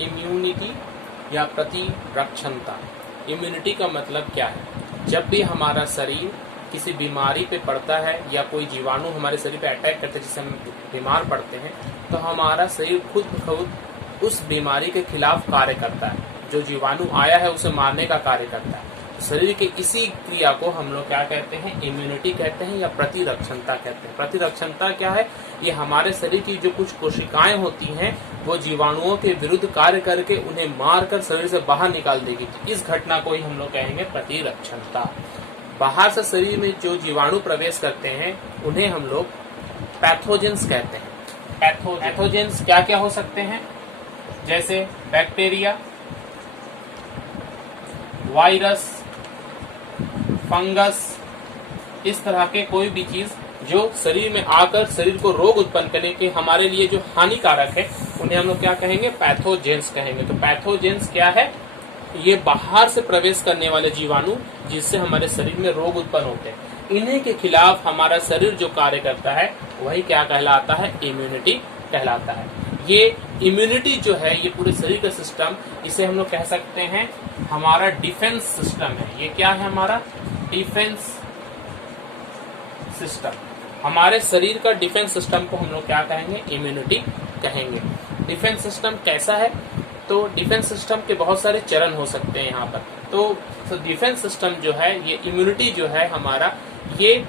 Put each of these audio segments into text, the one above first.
Immunity या प्रतिरक्षणता। Immunity का मतलब क्या है? जब भी हमारा शरीर किसी बीमारी पे पड़ता है या कोई जीवाणु हमारे शरीर पे अटैक करते हैं, जिससे हम बीमार पड़ते हैं, तो हमारा शरीर खुद ब खुद उस बीमारी के खिलाफ कार्य करता है। जो जीवाणु आया है उसे मारने का कार्य करता है। शरीर के इसी क्रिया को हम लोग क्या कहते हैं? इम्यूनिटी कहते हैं या प्रतिरक्षणता कहते हैं। प्रतिरक्षणता क्या है? ये हमारे शरीर की जो कुछ कोशिकाएं होती हैं वो जीवाणुओं के विरुद्ध कार्य करके उन्हें मारकर शरीर से बाहर निकाल देगी। तो इस घटना को ही हम लोग कहेंगे प्रतिरक्षणता। बाहर से शरीर में जो जीवाणु प्रवेश करते हैं उन्हें हम लोग पैथोजेंस कहते हैं। पैथोजेंस क्या क्या हो सकते हैं? जैसे बैक्टीरिया, वायरस, फंगस, इस तरह के कोई भी चीज जो शरीर में आकर शरीर को रोग उत्पन्न करने के हमारे लिए जो हानिकारक है उन्हें हम लोग क्या कहेंगे? पैथोजेंस कहेंगे। तो पैथोजेंस क्या है? ये बाहर से प्रवेश करने वाले जीवाणु जिससे हमारे शरीर में रोग उत्पन्न होते हैं। इन्हीं के खिलाफ हमारा शरीर जो कार्य करता है वही क्या कहलाता है? इम्यूनिटी कहलाता है। ये इम्यूनिटी जो है ये पूरे शरीर का सिस्टम, इसे हम लोग कह सकते हैं हमारा डिफेंस सिस्टम है। ये क्या है? हमारा डिफेंस सिस्टम। हमारे शरीर का डिफेंस सिस्टम को हम लोग क्या कहेंगे? इम्यूनिटी कहेंगे। डिफेंस सिस्टम कैसा है? तो डिफेंस सिस्टम के बहुत सारे चरण हो सकते हैं यहाँ पर। तो डिफेंस सिस्टम जो है, ये इम्यूनिटी जो है हमारा, ये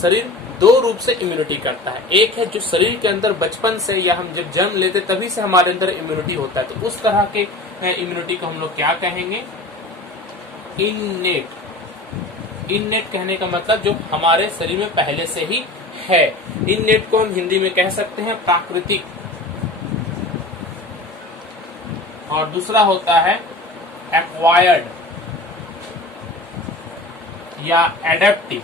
शरीर दो रूप से इम्यूनिटी करता है। एक है जो शरीर के अंदर बचपन से या हम जब जन्म लेते तभी से हमारे अंदर इम्यूनिटी होता है, तो उस तरह के इम्यूनिटी को हम लोग क्या कहेंगे? इननेट। इननेट कहने का मतलब जो हमारे शरीर में पहले से ही है। इननेट को हम हिंदी में कह सकते हैं प्राकृतिक। और दूसरा होता है एक्वायर्ड या एडेप्टिव।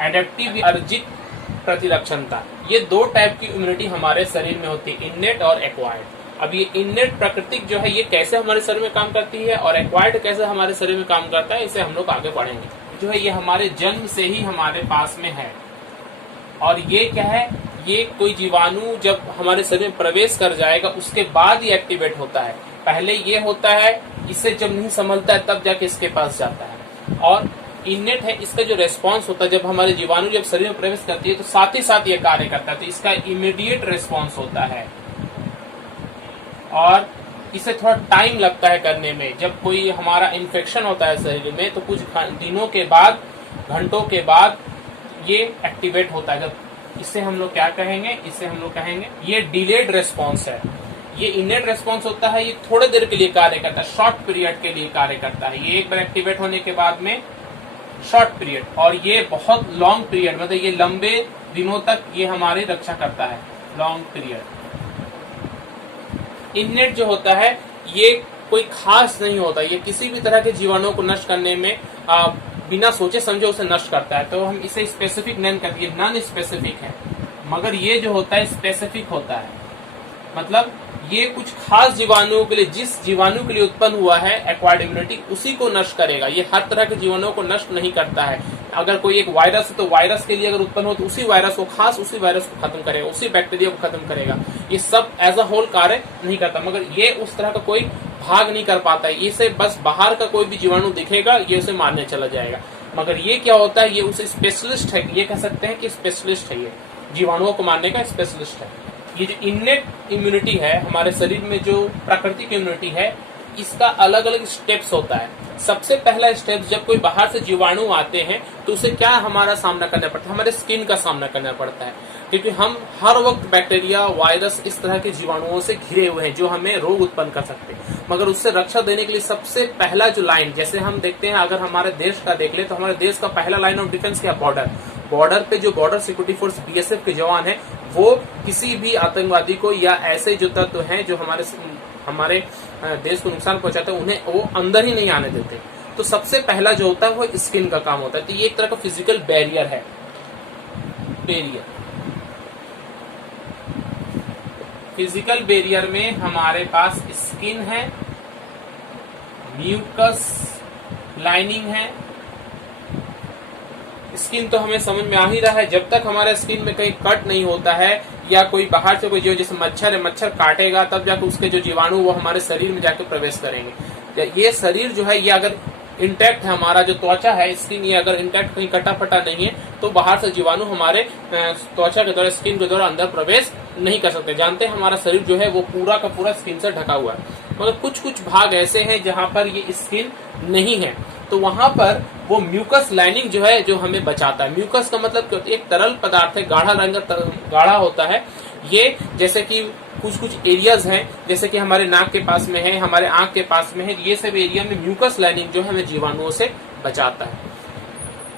एडेप्टिव अर्जित प्रतिरक्षणता। ये दो टाइप की इम्यूनिटी हमारे शरीर में होती है, इननेट और एक्वायर्ड। अब ये इननेट प्राकृतिक जो है ये कैसे हमारे शरीर में काम करती है और एक्वायर्ड कैसे हमारे शरीर में काम करता है, इसे हम लोग आगे पढ़ेंगे। जो है ये हमारे जन्म से ही हमारे पास में है। और ये क्या है? ये कोई जीवाणु जब हमारे शरीर में प्रवेश कर जाएगा उसके बाद ही एक्टिवेट होता है। पहले ये होता है, इसे जब नहीं संभलता है तब जाके इसके पास जाता है। और इननेट है, इसका जो रेस्पॉन्स होता है जब हमारे जीवाणु जब शरीर में प्रवेश करती है तो साथ ही साथ ये कार्य करता है, तो इसका इमीडिएट रेस्पॉन्स होता है। और इसे थोड़ा टाइम लगता है करने में। जब कोई हमारा इन्फेक्शन होता है शरीर में तो कुछ दिनों के बाद, घंटों के बाद ये एक्टिवेट होता है। जब इसे हम लोग क्या कहेंगे? इसे हम लोग कहेंगे ये डिलेड रेस्पॉन्स है। ये इननेट रेस्पॉन्स होता है, ये थोड़े देर के लिए कार्य करता है, शॉर्ट पीरियड के लिए कार्य करता है। ये एक बार एक्टिवेट होने के बाद में शॉर्ट पीरियड, और ये बहुत लॉन्ग पीरियड, मतलब ये लंबे दिनों तक ये हमारी रक्षा करता है, लॉन्ग पीरियड। इननेट जो होता है ये कोई खास नहीं होता, ये किसी भी तरह के जीवाणुओं को नष्ट करने में बिना सोचे समझे उसे नष्ट करता है। तो हम इसे स्पेसिफिक नहीं कहते, नॉन स्पेसिफिक है। मगर ये जो होता है स्पेसिफिक होता है, मतलब ये कुछ खास जीवाणुओं के लिए, जिस जीवाणु के लिए उत्पन्न हुआ है एक्वायर्ड इम्यूनिटी, उसी को नष्ट करेगा। ये हर तरह के जीवाणुओं को नष्ट नहीं करता है। अगर कोई एक वायरस है तो वायरस के लिए अगर उत्पन्न हो तो उसी वायरस को, खास उसी वायरस को खत्म करेगा, उसी बैक्टीरिया को खत्म करेगा। ये सब एज अ होल कार्य नहीं करता, मगर ये उस तरह का कोई भाग नहीं कर पाता है। इसे बस बाहर का कोई भी जीवाणु दिखेगा ये उसे मारने चला जाएगा। मगर ये क्या होता है? ये उसे स्पेशलिस्ट है, ये कह सकते हैं कि स्पेशलिस्ट है, ये जीवाणुओं को मारने का स्पेशलिस्ट है। ये जो इननेट इम्यूनिटी है हमारे शरीर में, जो प्राकृतिक इम्यूनिटी है, इसका अलग अलग स्टेप्स होता है। सबसे पहला स्टेप, जब कोई बाहर से जीवाणु आते हैं तो उसे क्या हमारा सामना करना पड़ता है? हमारे स्किन का सामना करना पड़ता है, क्योंकि हम हर वक्त बैक्टीरिया, वायरस, इस तरह के जीवाणुओं से घिरे हुए हैं जो हमें रोग उत्पन्न कर सकते हैं। मगर उससे रक्षा देने के लिए सबसे पहला जो लाइन, जैसे हम देखते हैं, अगर हमारे देश का देख ले तो हमारे देश का पहला लाइन ऑफ डिफेंस क्या? बॉर्डर। बॉर्डर पे जो बॉर्डर सिक्योरिटी फोर्स बीएसएफ के जवान हैं, वो किसी भी आतंकवादी को या ऐसे जो तत्व हैं जो हमारे देश को नुकसान पहुंचाते हैं, उन्हें वो अंदर ही नहीं आने देते। तो सबसे पहला जो होता है वो स्किन का काम होता है। तो ये एक तरह का फिजिकल बैरियर है। फिजिकल बैरियर में हमारे पास स्किन है, म्यूकस लाइनिंग है। स्किन तो हमें समझ में आ ही रहा है, जब तक हमारे स्किन में कहीं कट नहीं होता है या कोई बाहर से कोई जीव जैसे मच्छर है, मच्छर काटेगा तब जाकर उसके जो जीवाणु वो हमारे शरीर में जाकर प्रवेश करेंगे। ये शरीर जो है ये अगर इंटैक्ट है, हमारा जो त्वचा है स्किन, ये अगर इंटैक्ट कहीं कटा फटा नहीं है तो बाहर से जीवाणु हमारे त्वचा के द्वारा, स्किन के द्वारा अंदर प्रवेश नहीं कर सकते। जानते हैं हमारा शरीर जो है वो पूरा का पूरा स्किन से ढका हुआ है, मगर कुछ कुछ भाग ऐसे हैं जहां पर ये स्किन नहीं है, तो वहां पर वो म्यूकस लाइनिंग जो है जो हमें बचाता है। म्यूकस का मतलब एक तरल पदार्थ है, गाढ़ा रंग गाढ़ा होता है। ये जैसे कि कुछ कुछ एरियाज हैं, जैसे कि हमारे नाक के पास में है, हमारे आंख के पास में है, ये सब एरिया में म्यूकस लाइनिंग जो है हमें जीवाणुओं से बचाता है।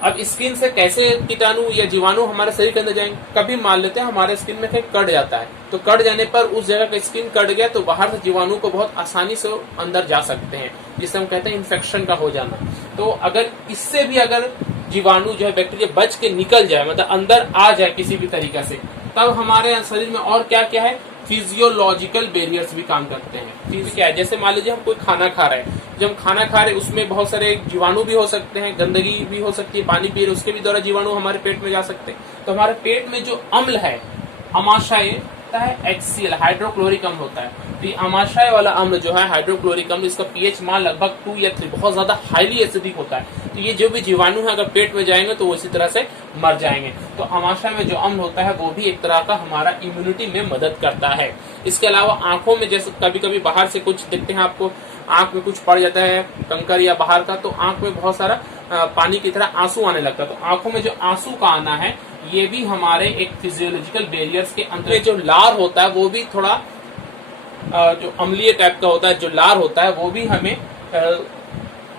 अब स्किन से कैसे कीटाणु या जीवाणु हमारे शरीर के अंदर जाएंगे? कभी मान लेते हैं हमारे स्किन में कहीं कट जाता है, तो कट जाने पर उस जगह का स्किन कट गया तो बाहर से जीवाणु को बहुत आसानी से अंदर जा सकते हैं, जिसे हम कहते हैं इन्फेक्शन का हो जाना। तो अगर इससे भी अगर जीवाणु जो है बैक्टीरिया बच के निकल जाए, मतलब अंदर आ जाए किसी भी तरीके से, तब हमारे शरीर में और क्या क्या है, फिजियोलॉजिकल बैरियर्स भी काम करते हैं। फिर क्या है, जैसे मान लीजिए हम कोई खाना खा रहे हैं, जब हम खाना खा रहे हैं उसमें बहुत सारे जीवाणु भी हो सकते हैं, गंदगी भी हो सकती है, पानी पी रहे उसके भी द्वारा जीवाणु हमारे पेट में जा सकते हैं। तो हमारे पेट में जो अम्ल है, अमाशय है, HCl हाइड्रोक्लोरिक अम्ल होता है, तो ये अमाशय वाला अम्ल जो है हाइड्रोक्लोरिक अम्ल, इसका पीएच मान लगभग 2 या 3 बहुत ज्यादा हाईली एसिडिक होता है। तो ये जो भी जीवाणु है अगर पेट में जाएंगे तो वो इसी तरह से मर जाएंगे। तो अमाशय में जो अम्ल होता है वो भी एक तरह का हमारा इम्यूनिटी में मदद करता है। इसके अलावा आंखों में जैसे कभी कभी बाहर से कुछ दिखते हैं आपको, आंख में कुछ पड़ जाता है कंकर या बाहर का, तो आंख में बहुत सारा पानी की तरह आंसू आने लगता है। तो आंखों में जो आंसू का आना है ये भी हमारे एक फिजियोलॉजिकल बैरियर्स के अंदर। जो लार होता है वो भी थोड़ा जो अम्लीय टाइप का होता है, जो लार होता है वो भी हमें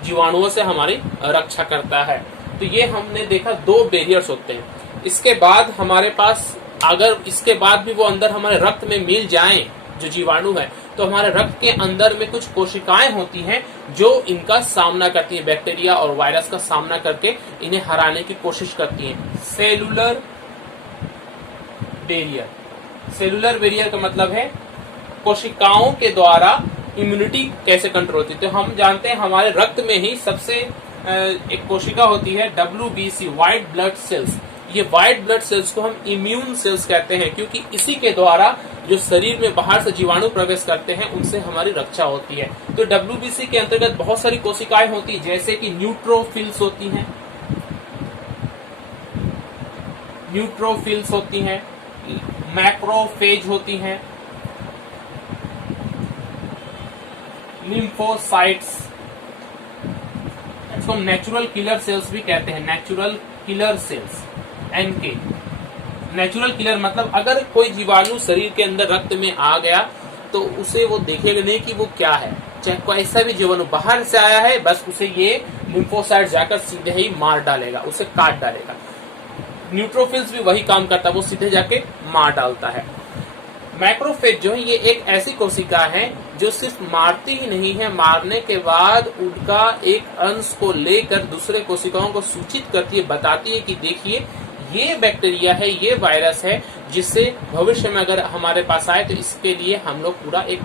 जीवाणुओं से हमारी रक्षा करता है। तो ये हमने देखा 2 बैरियर्स होते हैं। इसके बाद हमारे पास अगर इसके बाद भी वो अंदर हमारे रक्त में मिल जाएं जो जीवाणु है, तो हमारे रक्त के अंदर में कुछ कोशिकाएं होती हैं जो इनका सामना करती हैं, बैक्टीरिया और वायरस का सामना करके इन्हें हराने की कोशिश करती हैं। सेलुलर बैरियर, सेलुलर बैरियर का मतलब है कोशिकाओं के द्वारा इम्यूनिटी कैसे कंट्रोल होती है। तो हम जानते हैं हमारे रक्त में ही सबसे एक कोशिका होती है WBC, व्हाइट ब्लड सेल्स। ये व्हाइट ब्लड सेल्स को हम इम्यून सेल्स कहते हैं, क्योंकि इसी के द्वारा जो शरीर में बाहर से जीवाणु प्रवेश करते हैं उनसे हमारी रक्षा होती है। तो WBC के अंतर्गत बहुत सारी कोशिकाएं होती है, जैसे कि न्यूट्रोफिल्स होती हैं, मैक्रोफेज होती हैं, लिम्फोसाइट्स, इसको नेचुरल किलर सेल्स भी कहते हैं, natural killer cells, NK। Natural killer मतलब अगर कोई जीवाणु शरीर के अंदर रक्त में आ गया तो उसे वो देखेगा नहीं कि वो क्या है, चाहे कोई ऐसा भी जीवाणु बाहर से आया है, बस उसे ये लिम्फोसाइट जाकर सीधे ही मार डालेगा, उसे काट डालेगा। न्यूट्रोफिल्स भी वही काम करता है, वो सीधे जाके मार डालता है। मैक्रोफेज जो है ये एक ऐसी कोशिका है जो सिर्फ मारती ही नहीं है, मारने के बाद उनका एक अंश को लेकर दूसरे कोशिकाओं को सूचित करती है, बताती है कि देखिए ये बैक्टीरिया है, ये वायरस है, जिससे भविष्य में अगर हमारे पास आए तो इसके लिए हम लोग पूरा एक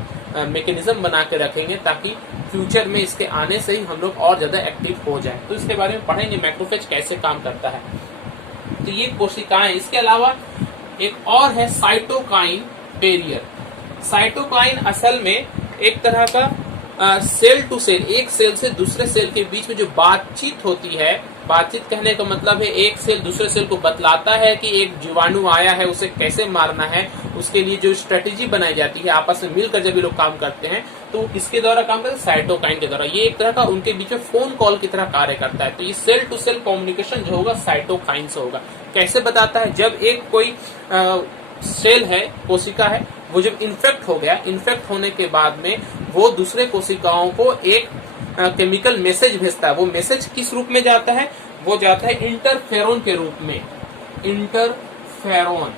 मैकेनिज्म बना के रखेंगे ताकि फ्यूचर में इसके आने से ही हम लोग और ज्यादा एक्टिव हो जाए। तो इसके बारे में पढ़ेंगे मैक्रोफेज कैसे काम करता है। तो ये कोशिकाएं, इसके अलावा एक और है साइटोकाइन बैरियर। साइटोकाइन असल में एक तरह का सेल टू सेल, एक सेल से दूसरे सेल के बीच में जो बातचीत होती है, बातचीत कहने का मतलब है एक सेल दूसरे सेल को बतलाता है कि एक जीवाणु आया है, उसे कैसे मारना है, उसके लिए जो स्ट्रेटेजी बनाई जाती है, आपस में मिलकर जब ये लोग काम करते हैं तो इसके द्वारा काम करते हैं, साइटोकाइन के द्वारा। ये एक तरह का उनके बीच में फोन कॉल की तरह कार्य करता है। तो ये सेल टू सेल कम्युनिकेशन जो होगा साइटोकाइन से होगा। कैसे बताता है, जब एक कोई सेल है, कोशिका है, वो जब इन्फेक्ट हो गया, इन्फेक्ट होने के बाद में वो दूसरे कोशिकाओं को एक केमिकल मैसेज भेजता है। वो मैसेज किस रूप में जाता है, वो जाता है इंटरफेरोन के रूप में। इंटरफेरोन,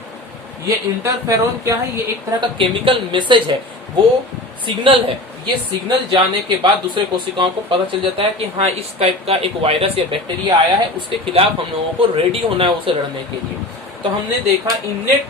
ये इंटरफेरोन क्या है, ये एक तरह का केमिकल मैसेज है, वो सिग्नल है। ये सिग्नल जाने के बाद दूसरे कोशिकाओं को पता चल जाता है कि हाँ इस टाइप का एक वायरस या बैक्टीरिया आया है, उसके खिलाफ हम लोगों को रेडी होना है उसे लड़ने के लिए। तो हमने देखा इन्नेट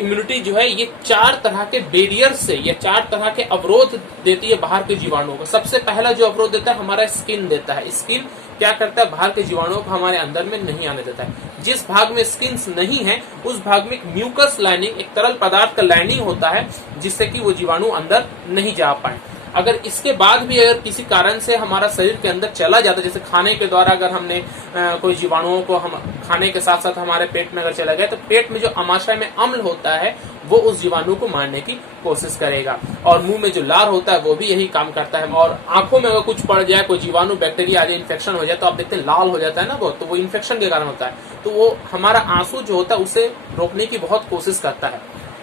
इम्यूनिटी जो है ये 4 तरह के बैरियर से या 4 तरह के अवरोध देती है बाहर के जीवाणुओं को। सबसे पहला जो अवरोध देता है हमारा स्किन देता है। स्किन क्या करता है, बाहर के जीवाणुओं को हमारे अंदर में नहीं आने देता है। जिस भाग में स्किन्स नहीं है उस भाग में एक म्यूकस लाइनिंग, एक तरल पदार्थ का लाइनिंग होता है जिससे कि वो जीवाणु अंदर नहीं जा पाए। अगर इसके बाद भी अगर किसी कारण से हमारा शरीर के अंदर चला जाता है, जैसे खाने के द्वारा अगर हमने कोई जीवाणुओं को हम खाने के साथ साथ हमारे पेट में अगर चला गया, तो पेट में जो अमाशय में अम्ल होता है वो उस जीवाणु को मारने की कोशिश करेगा। और मुंह में जो लार होता है वो भी यही काम करता है। और आंखों में अगर कुछ पड़ जाए, कोई जीवाणु बैक्टीरिया आ जाए, इन्फेक्शन हो जाए, तो आप देखते हैं लाल हो जाता है ना बहुत, तो वो इन्फेक्शन के कारण होता है। तो वो हमारा आंसू जो होता है उसे रोकने की बहुत कोशिश करता है।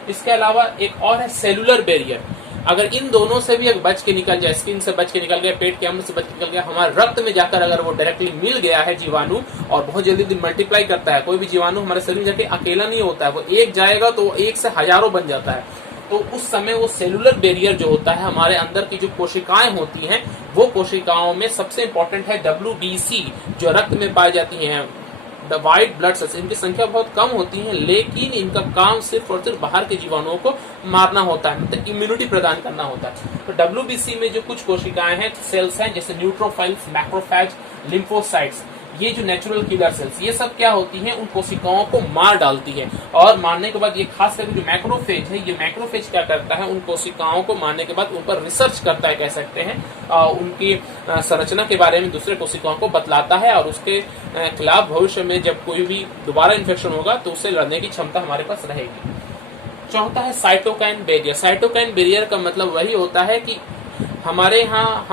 इसके अलावा एक और है सेलुलर बैरियर। अगर इन दोनों से भी अगर बच के निकल जाए, स्किन से बच के निकल गया, पेट के अम्ल से बच के निकल गया, हमारे रक्त में जाकर अगर वो डायरेक्टली मिल गया है जीवाणु और बहुत जल्दी मल्टीप्लाई करता है, कोई भी जीवाणु हमारे शरीर में जाके अकेला नहीं होता है, वो एक जाएगा तो वो एक से हजारों बन जाता है। तो उस समय वो सेलुलर बैरियर जो होता है, हमारे अंदर की जो कोशिकाएं होती हैं, वो कोशिकाओं में सबसे इंपॉर्टेंट है WBC, जो रक्त में पाई जाती है, व्हाइट ब्लड सेल्स। इनकी संख्या बहुत कम होती है, लेकिन इनका काम सिर्फ और सिर्फ बाहर के जीवाणुओं को मारना होता है, मतलब इम्यूनिटी प्रदान करना होता है। तो WBC में जो कुछ कोशिकाएं हैं, सेल्स हैं, जैसे न्यूट्रोफाइल्स, मैक्रोफेज, लिम्फोसाइट्स, ये जो नेचुरल किलर सेल्स, ये सब क्या होती हैं, उन कोशिकाओं को मार डालती है। और मारने के बाद ये खास करके जो मैक्रोफेज है, ये मैक्रोफेज क्या करता है, उन कोशिकाओं को मारने के बाद उन पर रिसर्च करता है, कह सकते हैं, उनकी संरचना के बारे में दूसरे कोशिकाओं को बतलाता है, और उसके खिलाफ भविष्य में जब कोई भी दोबारा इन्फेक्शन होगा तो उससे लड़ने की क्षमता हमारे पास रहेगी। चौथा है साइटोकाइन बैरियर। साइटोकाइन बैरियर का मतलब वही होता है कि हमारे यहाँ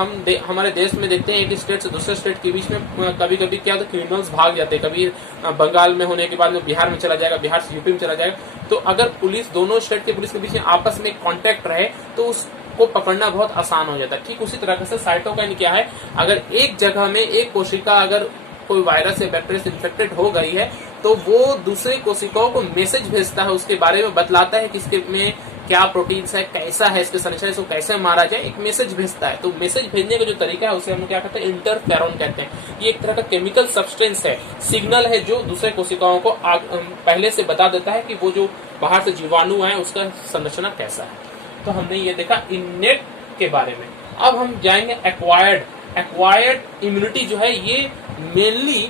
हमारे देश में देखते हैं, एक स्टेट से दूसरे स्टेट के बीच में कभी कभी क्या होता है, क्रिमिनल्स भाग जाते हैं। कभी बंगाल में होने के बाद में बिहार में चला जाएगा, बिहार से यूपी में चला जाएगा। तो अगर पुलिस, दोनों स्टेट के पुलिस के बीच में आपस में कॉन्टेक्ट रहे तो उसको पकड़ना बहुत आसान हो जाता है। ठीक उसी तरह से साइटोकाइन क्या है, अगर एक जगह में एक कोशिका अगर कोई वायरस या बैक्टीरिया से इन्फेक्टेड हो गई है तो वो दूसरे कोशिकाओं को मैसेज भेजता है, उसके बारे में बतलाता है कि इसके में क्या प्रोटीन्स है, कैसा है इसके संरचना, इसको कैसे मारा जाए, एक मैसेज भेजता है। तो मैसेज भेजने का जो तरीका है उसे हम क्या कहते हैं, इंटरफेरॉन कहते हैं। ये एक तरह का केमिकल सब्सटेंस है, सिग्नल है, जो दूसरे कोशिकाओं को पहले से बता देता है कि वो जो बाहर से जीवाणु है उसका संरचना कैसा है। तो हमने ये देखा इनेट के बारे में। अब हम जाएंगे एक्वायर्ड इम्यूनिटी जो है, ये मेनली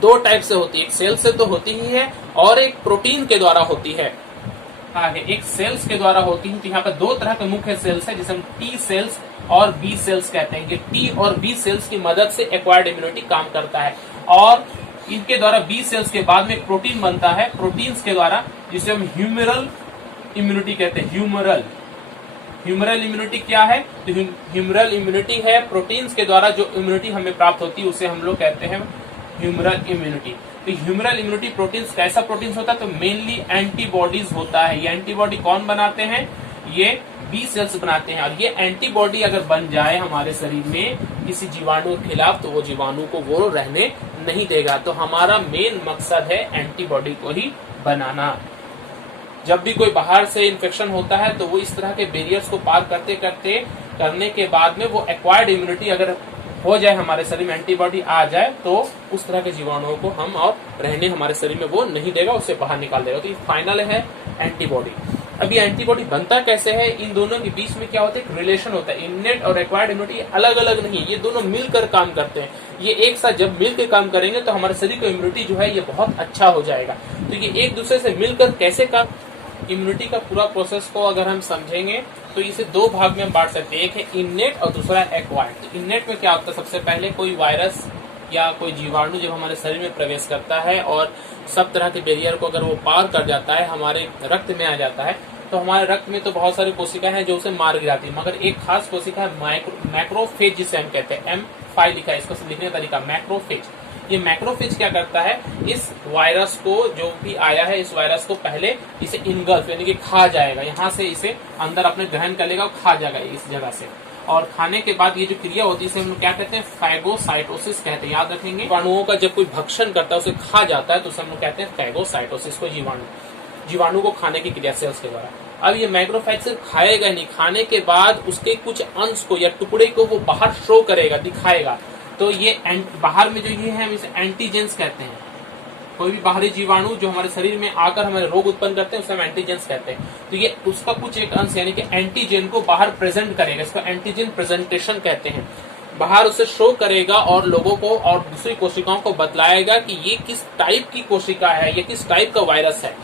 दो टाइप से होती है। एक सेल से तो होती ही है और एक प्रोटीन के द्वारा होती है। आगे एक सेल्स के द्वारा होती है। तो यहाँ पे दो तरह के मुख्य सेल्स है, जिसे हम टी सेल्स और बी सेल्स कहते हैं। ये टी और बी सेल्स की मदद से एक्वायर्ड इम्यूनिटी काम करता है। और इनके द्वारा बी सेल्स के बाद में एक प्रोटीन बनता है, प्रोटीन्स के द्वारा, जिसे हम ह्यूमरल इम्यूनिटी कहते हैं। ह्यूमरल इम्यूनिटी क्या है, तो ह्यूमरल इम्यूनिटी है प्रोटीन्स के द्वारा जो इम्यूनिटी हमें प्राप्त होती है, उसे हम लोग कहते हैं ह्यूमरल इम्यूनिटी। तो ह्यूमरल इम्यूनिटी प्रोटीन्स, कैसा प्रोटीन्स होता है, तो मेनली एंटीबॉडीज होता है। ये एंटीबॉडी कौन बनाते हैं, ये बी सेल्स बनाते हैं। और ये एंटीबॉडी अगर बन जाए हमारे शरीर में किसी जीवाणु के खिलाफ, तो वो जीवाणु को वो रहने नहीं देगा। तो हमारा मेन मकसद है एंटीबॉडी को ही बनाना। जब भी कोई बाहर से इन्फेक्शन होता है तो वो इस तरह के बैरियर्स को पार करने के बाद में वो एक्वायर्ड इम्यूनिटी अगर हो जाए, हमारे शरीर में एंटीबॉडी आ जाए, तो उस तरह के जीवाणुओं को हम और रहने हमारे शरीर में वो नहीं देगा, उससे बाहर निकाल देगा। तो ये फाइनल है एंटीबॉडी। अब ये एंटीबॉडी बनता कैसे है, इन दोनों के बीच में क्या होता है, एक रिलेशन होता है। इनेट और एक्वायर्ड इम्यूनिटी अलग अलग नहीं है, ये दोनों मिलकर काम करते हैं। ये एक साथ जब मिलकर काम करेंगे तो हमारे शरीर का इम्यूनिटी जो है ये बहुत अच्छा हो जाएगा। तो ये एक दूसरे से मिलकर कैसे काम, इम्यूनिटी का पूरा प्रोसेस को अगर हम समझेंगे तो इसे दो भाग में हम बांट सकते हैं। एक है इनेट और दूसरा है एक्वायर्ड। इनेट में क्या होता है, सबसे पहले कोई वायरस या कोई जीवाणु जब हमारे शरीर में प्रवेश करता है और सब तरह के बैरियर को अगर वो पार कर जाता है, हमारे रक्त में आ जाता है, तो हमारे रक्त में तो बहुत सारी कोशिकाएं हैं जो उसे मार गिराती है। मगर एक खास कोशिका है मैक्रोफेज, जिसे हम कहते हैं, M5 लिखा है, इसको लिखने का तरीका मैक्रोफेज। ये मैक्रोफेज क्या करता है, इस वायरस को जो भी आया है, इस वायरस को पहले इसे इनगल्फ यानी कि खा जाएगा, यहाँ से इसे अंदर अपने ग्रहण कर लेगा और खा जाएगा इस जगह से। और खाने के बाद ये जो क्रिया होती है इसे हम क्या कहते हैं, फैगोसाइटोसिस कहते हैं। याद रखेंगे, जीवाणुओं का जब कोई भक्षण करता है, उसे खा जाता है, तो उसे हम लोग कहते हैं फैगोसाइटोसिस को, जीवाणु को खाने की क्रिया सेल्स के द्वारा। अब ये मैक्रोफेज सिर्फ खाएगा नहीं, खाने के बाद उसके कुछ अंश को या टुकड़े को वो बाहर शो करेगा, दिखाएगा। तो ये बाहर में जो ये है, हम इसे एंटीजेंस कहते हैं। कोई भी बाहरी जीवाणु जो हमारे शरीर में आकर हमारे रोग उत्पन्न करते हैं, उसे हम एंटीजेंस कहते हैं। तो ये उसका कुछ एक अंश यानी कि एंटीजन को बाहर प्रेजेंट करेगा, इसको एंटीजन प्रेजेंटेशन कहते हैं। बाहर उसे शो करेगा और लोगों को और दूसरी कोशिकाओं को बतलाएगा कि ये किस टाइप की कोशिका है, ये किस टाइप का वायरस है।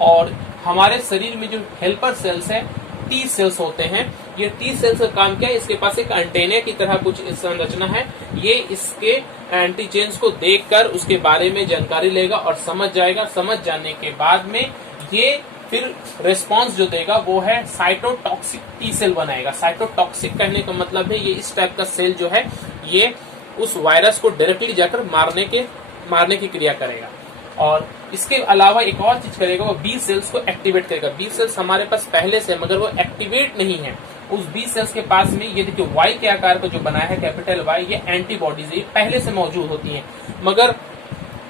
और हमारे शरीर में जो हेल्पर सेल्स हैं, टी सेल्स होते हैं, ये टी सेल्स का काम क्या है, इसके पास एक एंटेना की तरह कुछ संरचना है। ये इसके एंटीजेन्स को देखकर उसके बारे में जानकारी लेगा और समझ जाएगा। समझ जाने के बाद में ये फिर रिस्पांस जो देगा वो है साइटोटॉक्सिक टी सेल बनाएगा। साइटोटॉक्सिक कहने का मतलब है ये इस टाइप का सेल जो है ये उस वायरस को डायरेक्टली जाकर मारने की क्रिया करेगा। और इसके अलावा एक और चीज करेगा, वो बी सेल्स को एक्टिवेट करेगा। बी सेल्स हमारे पास पहले से, मगर वो एक्टिवेट नहीं है। उस बी सेल्स के पास में ये देखिए वाई के आकार का जो बनाया है, कैपिटल वाई, ये एंटीबॉडीज ये पहले से मौजूद होती हैं। मगर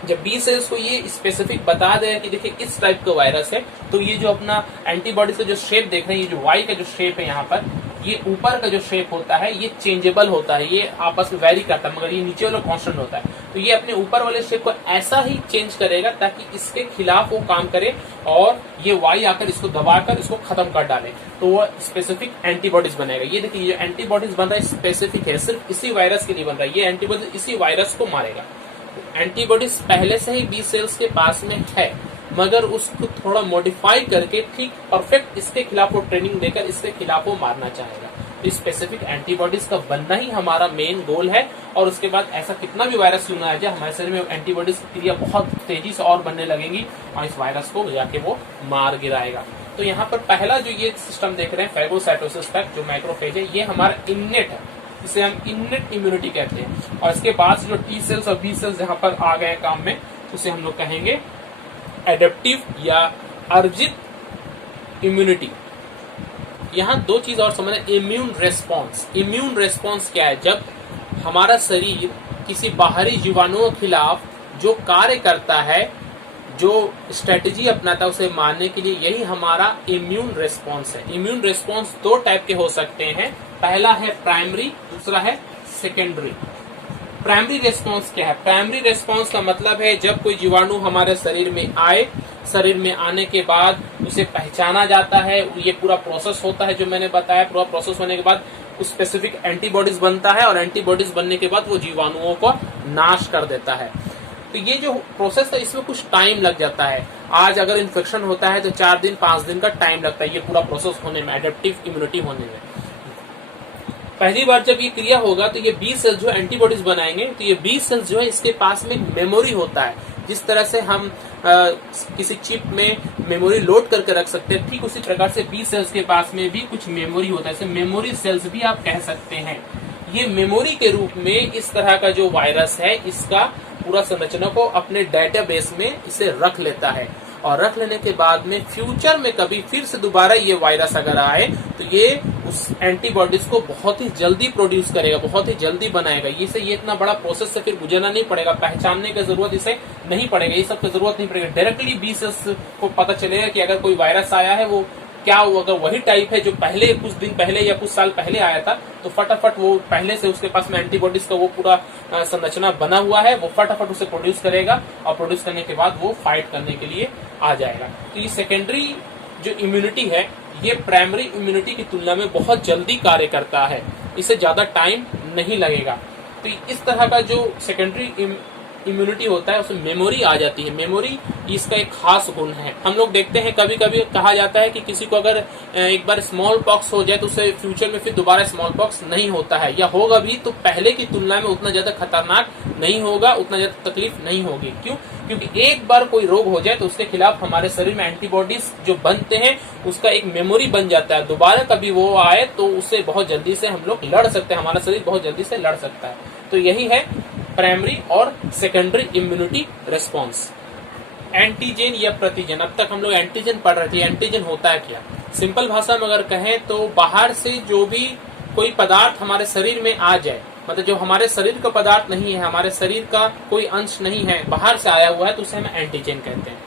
जब बी सेल्स को ये स्पेसिफिक बता दे कि देखिए इस टाइप का वायरस है, तो ये जो अपना एंटीबॉडीज का जो शेप देख रहे हैं, ये जो वाई का जो शेप है यहाँ पर, ये ऊपर का जो शेप होता है ये चेंजेबल होता है, ये आपस में वेरी करता है, मगर ये नीचे वाला कांस्टेंट होता है। तो ये अपने ऊपर वाले शेप को ऐसा ही चेंज करेगा ताकि इसके खिलाफ वो काम करे और ये वाई आकर इसको दबाकर इसको खत्म कर डाले, तो वो स्पेसिफिक एंटीबॉडीज बनेगा। ये देखिए ये एंटीबॉडीज बन रहा है स्पेसिफिक है, सिर्फ इसी वायरस के लिए बन रहा है। ये एंटीबॉडीज इसी वायरस को मारेगा। एंटीबॉडीज पहले से ही बी सेल्स के पास में है, मगर उसको थोड़ा मॉडिफाई करके ठीक परफेक्ट इसके खिलाफ वो ट्रेनिंग देकर इसके खिलाफ वो मारना चाहेगा। तो स्पेसिफिक एंटीबॉडीज का बनना ही हमारा मेन गोल है। और उसके बाद ऐसा कितना भी वायरस क्यों ना आ जाए, हमारे शरीर में एंटीबॉडीज की क्रिया बहुत तेजी से और बनने लगेंगी और इस वायरस को जाके वो मार गिराएगा। तो यहाँ पर पहला जो ये सिस्टम देख रहे हैं फेगोसाइटोसिस तक जो माइक्रोफेज है, ये हमारा इन्नेट है, इसे हम इन्नेट इम्यूनिटी कहते हैं। और इसके बाद जो टी सेल्स और बी सेल्स यहाँ पर आ गए काम में, उसे हम लोग कहेंगे एडेप्टिव या अर्जित इम्यूनिटी। यहाँ दो चीज और समझना, इम्यून रेस्पॉन्स। इम्यून रेस्पॉन्स क्या है? जब हमारा शरीर किसी बाहरी जीवाणुओं के खिलाफ जो कार्य करता है, जो स्ट्रेटेजी अपनाता है उसे मारने के लिए, यही हमारा इम्यून रेस्पॉन्स है। इम्यून रेस्पॉन्स दो टाइप के हो सकते हैं, पहला है प्राइमरी, दूसरा है सेकेंडरी। प्राइमरी रेस्पॉन्स क्या है? प्राइमरी रेस्पॉन्स का मतलब है जब कोई जीवाणु हमारे शरीर में आए, शरीर में आने के बाद उसे पहचाना जाता है, ये पूरा प्रोसेस होता है जो मैंने बताया। पूरा प्रोसेस होने के बाद उस स्पेसिफिक एंटीबॉडीज बनता है और एंटीबॉडीज बनने के बाद वो जीवाणुओं को नाश कर देता है। तो ये जो प्रोसेस है इसमें कुछ टाइम लग जाता है। आज अगर इन्फेक्शन होता है तो 4 दिन 5 दिन का टाइम लगता है ये पूरा प्रोसेस होने में, एडेप्टिव इम्यूनिटी होने में। पहली बार जब ये क्रिया होगा तो ये बी सेल्स जो एंटीबॉडीज बनाएंगे, तो ये बी सेल्स जो है इसके पास में मेमोरी होता है। जिस तरह से हम किसी चिप में मेमोरी लोड करके रख सकते हैं, ठीक उसी प्रकार से बी सेल्स के पास में भी कुछ मेमोरी होता है, इसे मेमोरी सेल्स भी आप कह सकते हैं। ये मेमोरी के रूप में इस तरह का जो वायरस है इसका पूरा संरचना को अपने डेटाबेस में इसे रख लेता है। और रख लेने के बाद में फ्यूचर में कभी फिर से दोबारा ये वायरस अगर आए तो ये उस एंटीबॉडीज को बहुत ही जल्दी प्रोड्यूस करेगा, बहुत ही जल्दी बनाएगा। ये इतना बड़ा प्रोसेस से फिर गुजरना नहीं पड़ेगा, पहचानने की जरूरत इसे नहीं पड़ेगा, ये सब की जरूरत नहीं पड़ेगा। डायरेक्टली बी सेल्स को पता चलेगा कि अगर कोई वायरस आया है वो क्या, वो अगर वही टाइप है जो पहले कुछ दिन पहले या कुछ साल पहले आया था, तो फटाफट वो पहले से उसके पास में एंटीबॉडीज का वो पूरा संरचना बना हुआ है, वो फटाफट उसे प्रोड्यूस करेगा और प्रोड्यूस करने के बाद वो फाइट करने के लिए आ जाएगा। तो ये सेकेंडरी जो इम्यूनिटी है ये प्राइमरी इम्यूनिटी की तुलना में बहुत जल्दी कार्य करता है, इसे ज्यादा टाइम नहीं लगेगा। तो इस तरह का जो सेकेंडरी इम्यूनिटी होता है उसमें मेमोरी आ जाती है। मेमोरी इसका एक खास गुण है। हम लोग देखते हैं कभी कभी कहा जाता है कि किसी को अगर एक बार स्मॉल पॉक्स हो जाए तो उसे फ्यूचर में फिर दोबारा स्मॉल पॉक्स नहीं होता है, या होगा भी तो पहले की तुलना में उतना ज्यादा खतरनाक नहीं होगा, उतना ज्यादा तकलीफ नहीं होगी। क्यों? क्योंकि एक बार कोई रोग हो जाए तो उसके खिलाफ हमारे शरीर में एंटीबॉडीज जो बनते हैं उसका एक मेमोरी बन जाता है। दोबारा कभी वो आए तो उससे बहुत जल्दी से हम लोग लड़ सकते हैं, हमारा शरीर बहुत जल्दी से लड़ सकता है। तो यही है प्राइमरी और सेकेंडरी इम्यूनिटी रिस्पॉन्स। एंटीजन या प्रतिजन, अब तक हम लोग एंटीजन पढ़ रहे थे। एंटीजन होता है क्या? सिंपल भाषा में अगर कहें तो बाहर से जो भी कोई पदार्थ हमारे शरीर में आ जाए, मतलब जो हमारे शरीर का पदार्थ नहीं है, हमारे शरीर का कोई अंश नहीं है, बाहर से आया हुआ है, तो उसे हम एंटीजन कहते हैं।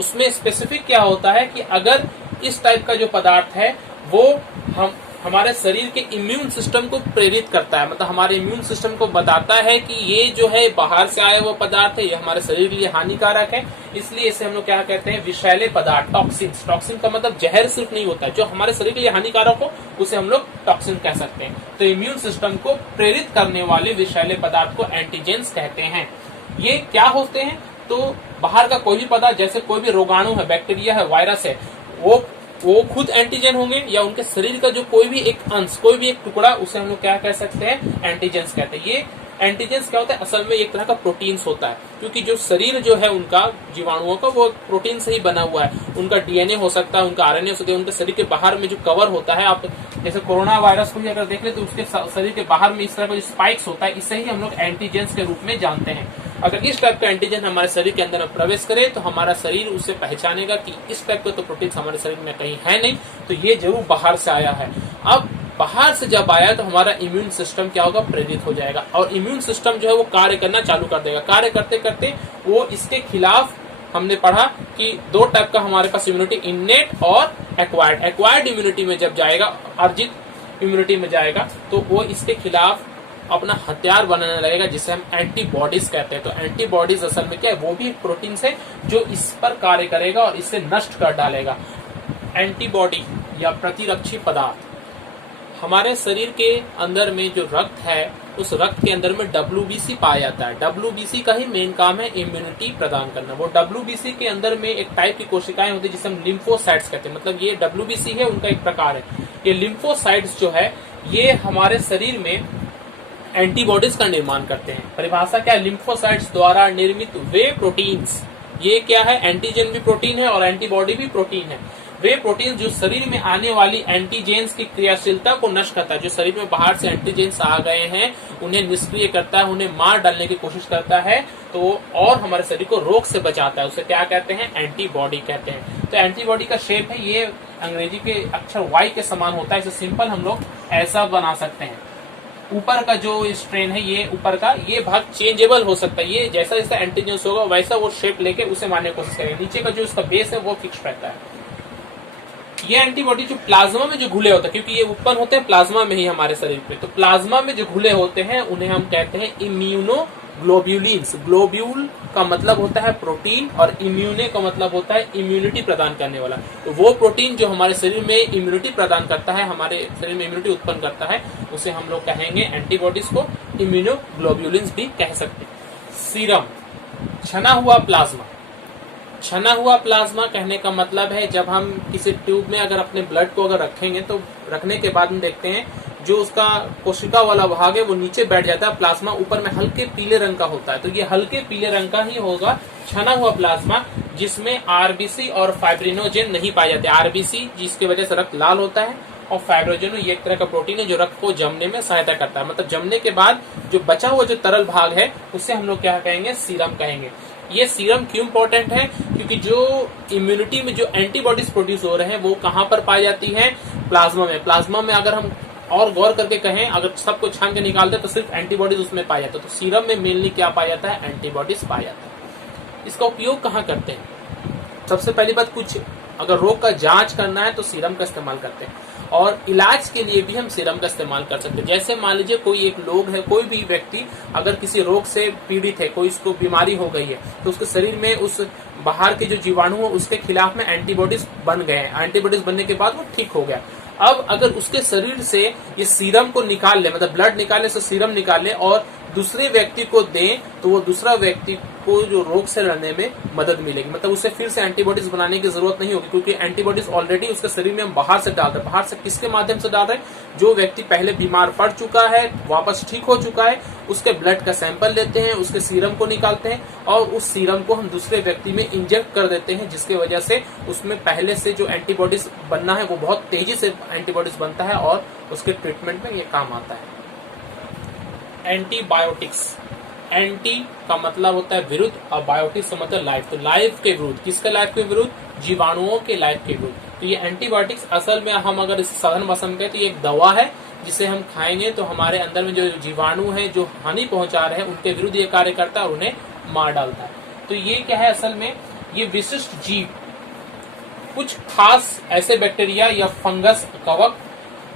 उसमें स्पेसिफिक क्या होता है कि अगर इस टाइप का जो पदार्थ है वो हम हमारे शरीर के इम्यून सिस्टम को प्रेरित करता है, मतलब हमारे इम्यून सिस्टम को बताता है कि ये जो है बाहर से आया हुआ पदार्थ है, ये हमारे शरीर के लिए हानिकारक है, इसलिए इसे हम लोग क्या कहते हैं, विषैले पदार्थ, टॉक्सिन्स। टॉक्सिन का मतलब जहर सिर्फ नहीं होता है, जो हमारे शरीर के लिए हानिकारक हो उसे हम लोग टॉक्सिन कह सकते हैं। तो इम्यून सिस्टम को प्रेरित करने वाले विषैले पदार्थ को एंटीजेंस कहते हैं। ये क्या होते हैं, तो बाहर का कोई भी पदार्थ, जैसे कोई भी रोगाणु है, बैक्टीरिया है, वायरस है, वो खुद एंटीजन होंगे, या उनके शरीर का जो कोई भी एक अंश, कोई भी एक टुकड़ा, उसे हम लोग क्या कह सकते हैं, एंटीजेंस कहते हैं। ये एंटीजेंस क्या होता है, असल में एक तरह का प्रोटीन्स होता है, क्योंकि जो शरीर जो है उनका, जीवाणुओं का, वो प्रोटीन से ही बना हुआ है। उनका डीएनए हो सकता है, उनका आरएनए हो सकता है, उनके शरीर के बाहर में जो कवर होता है, आप जैसे कोरोना वायरस को भी अगर देख ले तो उसके शरीर के बाहर में इस तरह का जो स्पाइक्स होता है, इसे ही हम लोग एंटीजेंस के रूप में जानते हैं। अगर इस टाइप का एंटीजन हमारे शरीर के अंदर प्रवेश करे तो हमारा शरीर उसे पहचानेगा कि इस टाइप का तो प्रोटीन हमारे शरीर में कहीं है नहीं, तो ये जरूर बाहर से आया है। अब बाहर से जब आया तो हमारा इम्यून सिस्टम क्या होगा, प्रेरित हो जाएगा, और इम्यून सिस्टम जो है वो कार्य करना चालू कर देगा। कार्य करते करते वो इसके खिलाफ, हमने पढ़ा कि दो टाइप का हमारे पास इम्यूनिटी, इननेट और एक्वायर्ड। एक्वायर्ड इम्यूनिटी में जब जाएगा, अर्जित इम्यूनिटी में जाएगा, तो वो इसके खिलाफ अपना हथियार बनाने लगेगा, जिसे हम एंटीबॉडीज कहते हैं। तो एंटीबॉडीज असल में क्या है, वो भी एक प्रोटीन है जो इस पर कार्य करेगा और इसे नष्ट कर डालेगा। एंटीबॉडी या प्रतिरक्षी पदार्थ, हमारे शरीर के अंदर में जो रक्त है, उस रक्त के अंदर में WBC पाया जाता है। WBC का ही मेन काम है इम्यूनिटी प्रदान करना। वो WBC के अंदर में एक टाइप की कोशिकाएं होती है जिसे हम लिम्फोसाइट्स कहते हैं, मतलब ये WBC है, उनका एक प्रकार है। ये लिम्फोसाइट्स जो है, ये हमारे शरीर में एंटीबॉडीज का निर्माण करते हैं। परिभाषा क्या है, लिम्फोसाइट्स द्वारा निर्मित वे प्रोटीन्स, ये क्या है, एंटीजन भी प्रोटीन है और एंटीबॉडी भी प्रोटीन है। वे प्रोटीन जो शरीर में आने वाली एंटीजेंस की क्रियाशीलता को नष्ट करता है, जो शरीर में बाहर से एंटीजेंस आ गए हैं उन्हें निष्क्रिय करता है, उन्हें मार डालने की कोशिश करता है, तो और हमारे शरीर को रोग से बचाता है, उसे क्या कहते हैं, एंटीबॉडी कहते हैं। तो एंटीबॉडी का शेप है, ये अंग्रेजी के अक्षर Y के समान होता है। इसे सिंपल हम लोग ऐसा बना सकते हैं। ऊपर का जो स्ट्रेन है, ये ऊपर का ये भाग चेंजेबल हो सकता है, ये जैसा जैसा एंटीजेंस होगा वैसा वो शेप लेके उसे मारने की कोशिश करेगा। नीचे का जो इसका बेस है वो फिक्स रहता है। ये एंटीबॉडी जो प्लाज्मा में जो घुले होते हैं, क्योंकि ये उत्पन्न होते हैं प्लाज्मा में ही हमारे शरीर पे, तो प्लाज्मा में जो घुले होते हैं उन्हें हम कहते हैं इम्यूनोग्लोब्यूलिन्स। ग्लोब्यूल का मतलब होता है प्रोटीन और इम्यूने का मतलब होता है इम्यूनिटी प्रदान करने वाला। तो वो प्रोटीन जो हमारे शरीर में इम्यूनिटी प्रदान करता है, हमारे शरीर में इम्यूनिटी उत्पन्न करता है, उसे हम लोग कहेंगे एंटीबॉडीज को इम्यूनोग्लोब्यूलिन्स भी कह सकते हैं। सीरम, छना हुआ प्लाज्मा। छना हुआ प्लाज्मा कहने का मतलब है, जब हम किसी ट्यूब में अगर अपने ब्लड को अगर रखेंगे तो रखने के बाद हम देखते हैं जो उसका कोशिका वाला भाग है वो नीचे बैठ जाता है, प्लाज्मा ऊपर में हल्के पीले रंग का होता है। तो ये हल्के पीले रंग का ही होगा छना हुआ प्लाज्मा, जिसमें आरबीसी और फाइब्रिनोजेन नहीं पाए जाते। आरबीसी जिसकी वजह से रक्त लाल होता है, और फाइब्रिनोजेन ये एक तरह का प्रोटीन है जो रक्त को जमने में सहायता करता है। मतलब जमने के बाद जो बचा हुआ जो तरल भाग है उसे हम लोग क्या कहेंगे, सीरम कहेंगे। ये सीरम क्यों इंपॉर्टेंट है, क्योंकि जो इम्यूनिटी में जो एंटीबॉडीज प्रोड्यूस हो रहे हैं वो कहाँ पर पाई जाती है, प्लाज्मा में। प्लाज्मा में अगर हम और गौर करके कहें, अगर सबको छान के निकाल दे तो सिर्फ एंटीबॉडीज उसमें पाया जाता है। तो सीरम में मेनली क्या पाया जाता है, एंटीबॉडीज पाया जाता है। इसका उपयोग कहाँ करते हैं, सबसे पहली बात, कुछ अगर रोग का जांच करना है तो सीरम का इस्तेमाल करते हैं, और इलाज के लिए भी हम सीरम का इस्तेमाल कर सकते हैं। जैसे मान लीजिए कोई एक लोग है, कोई भी व्यक्ति अगर किसी रोग से पीड़ित है, कोई उसको बीमारी हो गई है, तो उसके शरीर में उस बाहर के जो जीवाणु है उसके खिलाफ में एंटीबॉडीज बन गए हैं। एंटीबॉडीज बनने के बाद वो ठीक हो गया। अब अगर उसके शरीर से ये सीरम को निकाल ले, मतलब ब्लड निकाले से सीरम निकाले और दूसरे व्यक्ति को दें, तो वो दूसरा व्यक्ति को जो रोग से लड़ने में मदद मिलेगी। मतलब उसे फिर से एंटीबॉडीज बनाने की जरूरत नहीं होगी, क्योंकि एंटीबॉडीज ऑलरेडी उसके शरीर में हम बाहर से डाल रहे हैं। बाहर से किसके माध्यम से डाल रहे हैं, जो व्यक्ति पहले बीमार पड़ चुका है, वापस ठीक हो चुका है, उसके ब्लड का सैंपल लेते हैं, उसके सीरम को निकालते हैं और उस सीरम को हम दूसरे व्यक्ति में इंजेक्ट कर देते हैं, जिसकी वजह से उसमें पहले से जो एंटीबॉडीज बनना है वो बहुत तेजी से एंटीबॉडीज बनता है और उसके ट्रीटमेंट में ये काम आता है। एंटीबायोटिक्स, एंटी का मतलब होता है विरुद्ध और बायोटिक्स का मतलब लाइफ। तो लाइफ के विरुद्ध, किसके लाइफ के विरुद्ध, जीवाणुओं के लाइफ के विरुद्ध। तो ये एंटीबायोटिक्स असल में हम अगर इस साधारण भाषा में कहें तो ये एक दवा है जिसे हम खाएंगे तो हमारे अंदर में जो जीवाणु है जो हानि पहुंचा रहे हैं उनके विरुद्ध ये कार्य करता है और उन्हें मार डालता है। तो ये क्या है, असल में ये विशिष्ट जीव कुछ खास ऐसे बैक्टीरिया या फंगस, कवक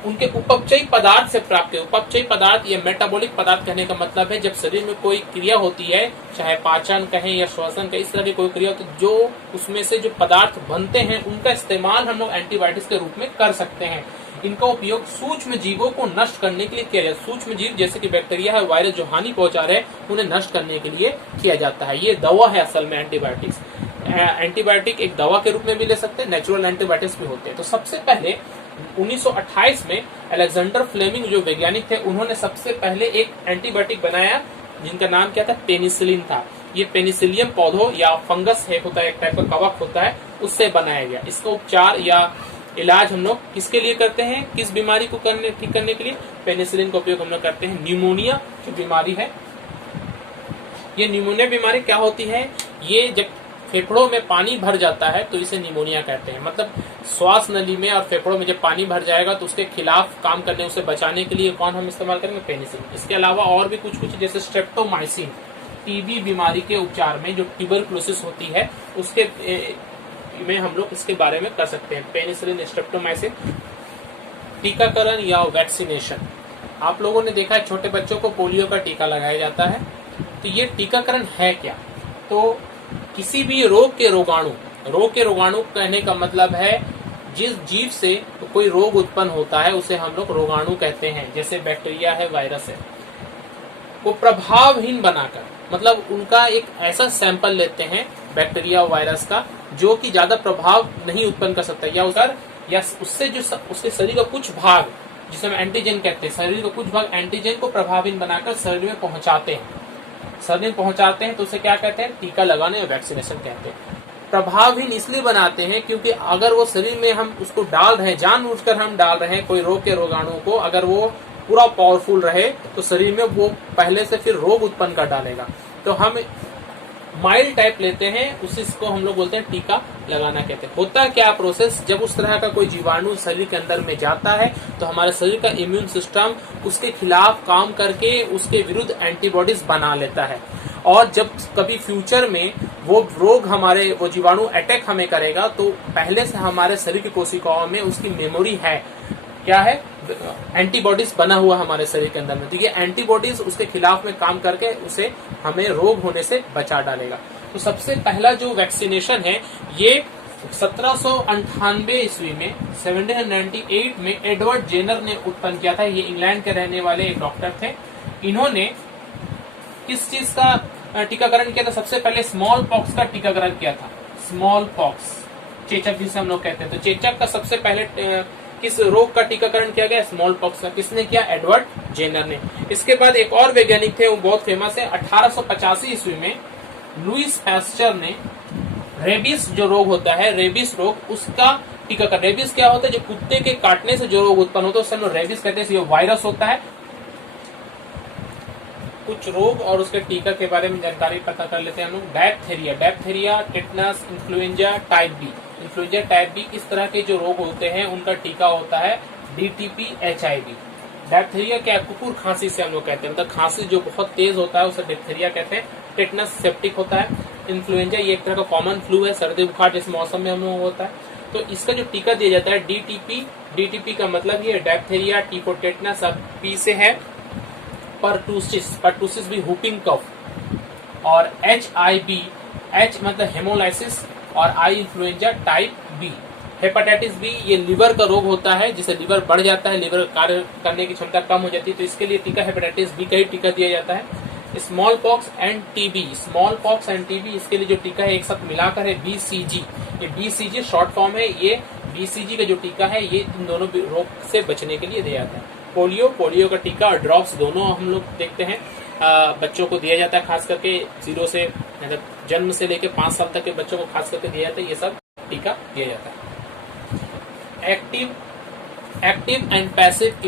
उनके उपचयी पदार्थ से प्राप्त है। उपचयी पदार्थ या मेटाबॉलिक पदार्थ कहने का मतलब है जब शरीर में कोई क्रिया होती है, चाहे पाचन कहें या श्वसन कहें, इस तरह की कोई क्रिया होती है, जो उसमें से जो पदार्थ बनते हैं उनका इस्तेमाल हम लोग एंटीबायोटिक्स के रूप में कर सकते हैं। इनका उपयोग सूक्ष्म जीवों को नष्ट करने के लिए किया जाता है। सूक्ष्म जीव जैसे कि बैक्टीरिया है, वायरस जो हानि पहुंचा रहे हैं, उन्हें नष्ट करने के लिए किया जाता है। ये दवा है असल में एंटीबायोटिक्स। एंटीबायोटिक एक दवा के रूप में भी ले सकते हैं, नेचुरल एंटीबायोटिक्स भी होते हैं। तो सबसे पहले 1928 में अलेक्जेंडर फ्लेमिंग जो वैज्ञानिक थे, उन्होंने सबसे पहले एक एंटीबायोटिक बनाया जिनका नाम क्या था, पेनिसिलिन था। ये पेनिसिलियम पौधों या फंगस है, होता है एक टाइप का कवक होता है, उससे बनाया गया। इसका उपचार या इलाज हम लोग किसके लिए करते हैं, किस बीमारी को ठीक करने के लिए, पेनिसिलिन का उपयोग हम लोग करते हैं। न्यूमोनिया जो बीमारी है, ये न्यूमोनिया बीमारी क्या होती है, ये जब फेफड़ों में पानी भर जाता है तो इसे निमोनिया कहते हैं। मतलब श्वास नली में और फेफड़ों में जब पानी भर जाएगा तो उसके खिलाफ काम करने, उसे बचाने के लिए कौन हम इस्तेमाल करेंगे, पेनिसिलिन। इसके अलावा और भी कुछ जैसे स्ट्रेप्टोमाइसिन, टीबी बीमारी के उपचार में जो ट्यूबरकुलोसिस होती है उसके में हम लोग इसके बारे में कर सकते हैं। Penicillin, streptomycin. टीकाकरण या वैक्सीनेशन, आप लोगों ने देखा है छोटे बच्चों को पोलियो का टीका लगाया जाता है। तो ये टीकाकरण है क्या, तो किसी भी रोग के रोगाणु कहने का मतलब है जिस जीव से तो कोई रोग उत्पन्न होता है उसे हम लोग रोगाणु कहते हैं। जैसे बैक्टीरिया है, वायरस है, को प्रभावहीन बनाकर, मतलब उनका एक ऐसा सैंपल लेते हैं बैक्टीरिया वायरस का जो कि ज्यादा प्रभाव नहीं उत्पन्न कर सकता, या उससे जो उसके शरीर का कुछ भाग, जिसे हम एंटीजन कहते हैं, शरीर का कुछ भाग एंटीजन को प्रभावहीन बनाकर शरीर में पहुंचाते हैं, तो उसे क्या कहते हैं, टीका लगाने या वैक्सीनेशन कहते हैं। प्रभावहीन इसलिए बनाते हैं क्योंकि अगर वो शरीर में हम उसको डाल रहे हैं, जानबूझकर हम डाल रहे हैं कोई रोग के रोगाणु को, अगर वो पूरा पावरफुल रहे तो शरीर में वो पहले से फिर रोग उत्पन्न कर डालेगा। तो हम माइल्ड टाइप लेते हैं, उसको हम लोग बोलते हैं टीका लगाना कहते हैं। होता क्या प्रोसेस, जब उस तरह का कोई जीवाणु शरीर के अंदर में जाता है तो हमारे शरीर का इम्यून सिस्टम उसके खिलाफ काम करके उसके विरुद्ध एंटीबॉडीज बना लेता है। और जब कभी फ्यूचर में वो रोग वो जीवाणु अटैक हमें करेगा तो पहले से हमारे शरीर की कोशिकाओं में उसकी मेमोरी है, क्या है, एंटीबॉडीज बना हुआ हमारे शरीर के अंदर में। तो ये एंटीबॉडीज उसके खिलाफ में काम करके उसे हमें रोग होने से बचा डालेगा। तो सबसे पहला जो वैक्सीनेशन है ये 1798 ईस्वी में 1798 में एडवर्ड जेनर ने उत्पन्न किया था। ये इंग्लैंड के रहने वाले एक डॉक्टर थे। इन्होंने किस चीज का टीकाकरण किया था, सबसे पहले स्मॉल पॉक्स का टीकाकरण किया था। स्मॉल पॉक्स, चेचक जिसे हम लोग कहते हैं, तो चेचक का सबसे पहले किस रोग का टीकाकरण किया गया, स्मॉल पॉक्स का। किसने किया, एडवर्ड जेनर ने। इसके बाद एक और वैज्ञानिक थे, वो बहुत फेमस है। 1885 ईस्वी में लुइस पैस्चर ने रेबिस जो रोग होता है, रेबिस रोग, उसका टीकाकरण। रेबिस क्या होता है, जो कुत्ते के काटने से जो रोग उत्पन्न होता है उसे हम लोग रेबिस कहते हैं। ये वायरस होता है। कुछ रोग और उसके टीका के बारे में जानकारी पता कर लेते हैं हम लोग। Diphtheria, tetanus, influenza type B. Influenza type B, इस तरह के जो रोग होते हैं उनका टीका होता है DTP HIV। डायप्थेरिया क्या है, कुकुर खांसी से हम लोग कहते हैं, मतलब खांसी जो बहुत तेज होता है उसे डिप्थेरिया कहते हैं। टेटनस सेप्टिक होता है। इन्फ्लुएंजा ये एक तरह का कॉमन फ्लू है, सर्दी बुखार जैसे मौसम में हम लोग होता है। तो इसका जो टीका दिया जाता है DTP का मतलब ये डायप्थेरिया, टी फॉर टेटनस, अब P से है परटूसिस भी हुपिंग कफ, और HIV, H मतलब हेमोलाइसिस, और I influenza type B। Hepatitis B ये लिवर का रोग होता है, जिसे लिवर बढ़ जाता है, लिवर कार्य करने की क्षमता कम हो जाती है, तो इसके लिए टीका हेपेटाइटिस B का ही टीका दिया जाता है। स्मॉल पॉक्स एंड TB, इसके लिए जो टीका है एक साथ मिलाकर है BCG। ये BCG शॉर्ट फॉर्म है। ये BCG का जो टीका है ये इन दोनों रोग से बचने के लिए दिया जाता है। पोलियो का टीका और ड्रॉप्स दोनों हम लोग देखते हैं बच्चों को दिया जाता है, खास करके 0 से मतलब जन्म से लेकर 5 साल तक के बच्चों को खास करके दिया जाता है। ये सब टीका दिया जाता है। एक्टिव एंड पैसिव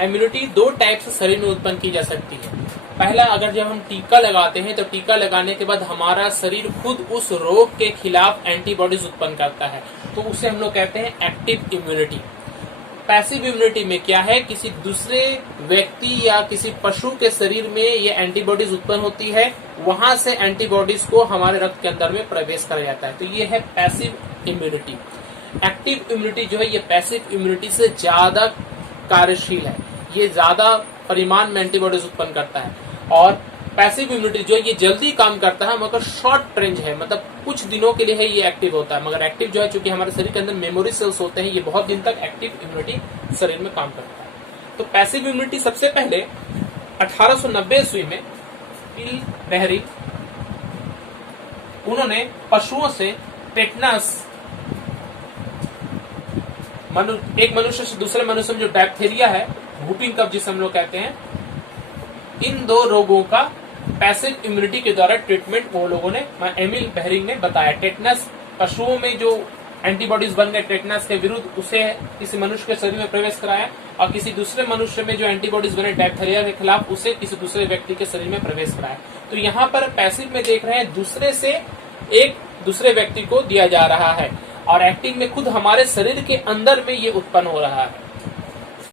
इम्यूनिटी दो टाइप से शरीर में उत्पन्न की जा सकती है। पहला, अगर जब हम टीका लगाते हैं तो टीका लगाने के बाद हमारा शरीर खुद उस रोग के खिलाफ एंटीबॉडीज उत्पन्न करता है, तो उसे हम लोग कहते हैं एक्टिव इम्यूनिटी। पैसिव इम्यूनिटी में क्या है, किसी दूसरे व्यक्ति या किसी पशु के शरीर में ये एंटीबॉडीज उत्पन्न होती है, वहां से एंटीबॉडीज को हमारे रक्त के अंदर में प्रवेश करा जाता है, तो ये है पैसिव इम्यूनिटी। एक्टिव इम्यूनिटी जो है ये पैसिव इम्यूनिटी से ज्यादा कार्यशील है, ये ज्यादा परिमाण में एंटीबॉडीज उत्पन्न करता है। और पैसिव इम्यूनिटी जो है ये जल्दी काम करता है मगर शॉर्ट रेंज है, मतलब कुछ दिनों के लिए है ये एक्टिव होता है। मगर एक्टिव जो है चूंकि हमारे शरीर के अंदर मेमोरी सेल्स होते हैं, ये बहुत दिन तक एक्टिव इम्यूनिटी शरीर में काम करता है। तो पैसिव इम्यूनिटी सबसे पहले 1890 ईस्वी में एमिल बेहरिंग, उन्होंने पशुओं से टेटनस, एक मनुष्य से दूसरे मनुष्य में जो डायप्थेरिया है, वूपिंग कफ जिसे हम लोग कहते हैं, इन दो रोगों का पैसिव इम्यूनिटी के द्वारा ट्रीटमेंट वो लोगों ने, एमिल बेहरिंग ने बताया। टेटनस पशुओं में जो एंटीबॉडीज बन गए टेटनस के विरुद्ध, उसे किसी मनुष्य के शरीर में प्रवेश कराया, और किसी दूसरे मनुष्य में जो एंटीबॉडीज बने डायप्थेरिया के खिलाफ, उसे किसी दूसरे व्यक्ति के शरीर में प्रवेश कराया। तो यहाँ पर पैसिव में देख रहे हैं दूसरे से एक दूसरे व्यक्ति को दिया जा रहा है, और एक्टिव में खुद हमारे शरीर के अंदर में ये उत्पन्न हो रहा है।